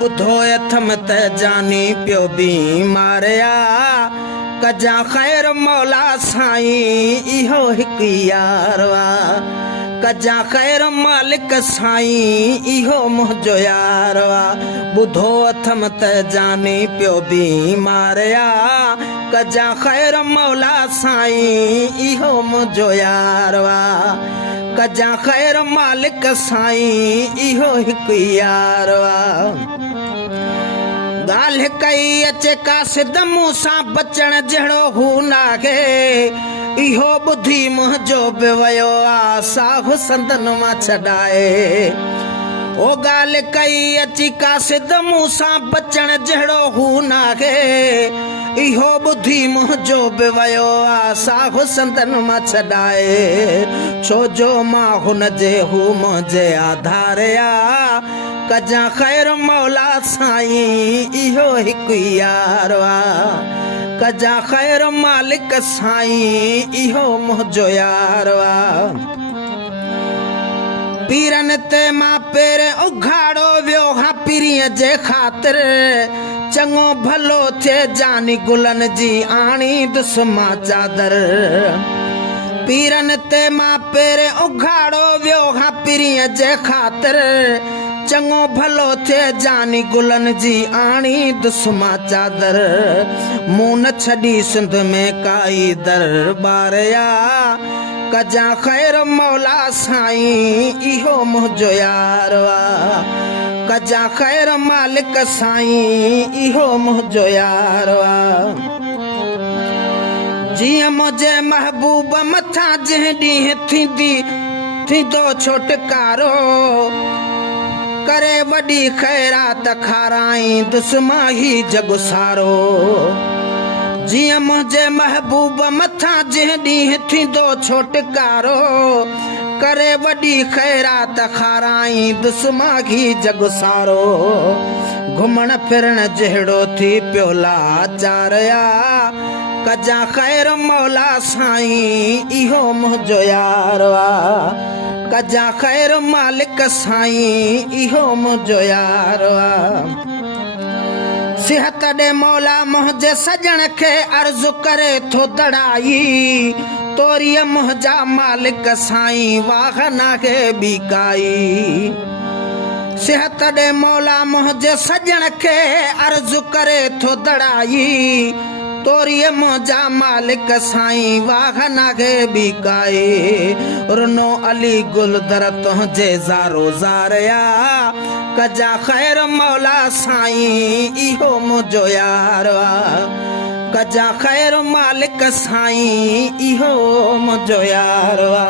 बुधो अथम त जानी पियो बीमारिया कजा ख़ैर मौला साईं इहो हिकु यारवा कजा ख़ैर मालिक साईं इहो मुंहिंजो यारवा बुधो अथम त जानी पियो बीमारिया कजा ख़ैर मौला साईं इहो मुंहिंजो यारवा कजा ख़ैर मालिक साईं इहो हिकु यारवा ॻाल्हि कई अचे कासिद मूं सां बचण जहिड़ो हू नाहे इहो ॿुधी मुंहिंजो बि वियो आहे साहु संदन मां छॾाए ओ ॻाल्हि कई अची कासिद मूं सां बचण जहिड़ो हू नाहे इहो ॿुधी मुंहिंजो बि वियो आहे साहु संदन मां छॾाए छो जो मां हुन जे हू मुंहिंजे आधार आहे कजा ख़ैर मौला साईं इहो हिकु यारवा कजा ख़ैर मालिक साईं इहो मुंहिंजो यारवा पीरन ते मां पेर उघाड़ो वियो हा पीरीअ जे ख़ातिर चङो भलो थिए जानी गुलनि जी आणी दुस्मा चादर पीरन ते मां पेर उघाड़ो वियो हा पीरीअ जे ख़ातिर चङो भलो थिए जानी गुलनि जी आणी दुस्मा चादर मूं न छॾी सिंध में काई दरबारिया कजा ख़ैर मौला साईं इहो मुंहिंजो यारवा कजा ख़ैर मालिक साईं इहो मुंहिंजो यारवा जीअं मुंहिंजे महबूब मथां जंहिं ॾींहुं थींदो छोटकारो करे वॾी ख़ैरात खाराई दुस्मा ही जग सारो जीअं मुंहिंजे महबूब मथां जंहिं ॾींहुं थींदो छोटकारो करे वॾी ख़ैरात खाराई दुस्मा ही जग सारो घुमण फिरण जहिड़ो थी पियो लाचारया कजा ख़ैर मौला साईं इहो मुंहिंजो यारवा कजा ख़ैर मालिक साईं इहो मुंहिंजो यारवा सिहत ॾे मौला मुंहिंजे सजण खे अर्ज़ु करे थो दड़ाई तोरीअ मुंहिंजा मालिक साईं वाह नाहे ॿी काई सिहत ॾे मौला मुंहिंजे सजण खे अर्ज़ु करे थो दड़ाई तोरीअ मुंहिंजा मालिक साईं वाह नाहे ॿी काई रुनो अली गुलदर तुंहिंजे ज़ारो ज़ारया कजा ख़ैर मौला साईं इहो मुंहिंजो यारवा कजा ख़ैर मालिक साईं इहो मुंहिंजो यारवा।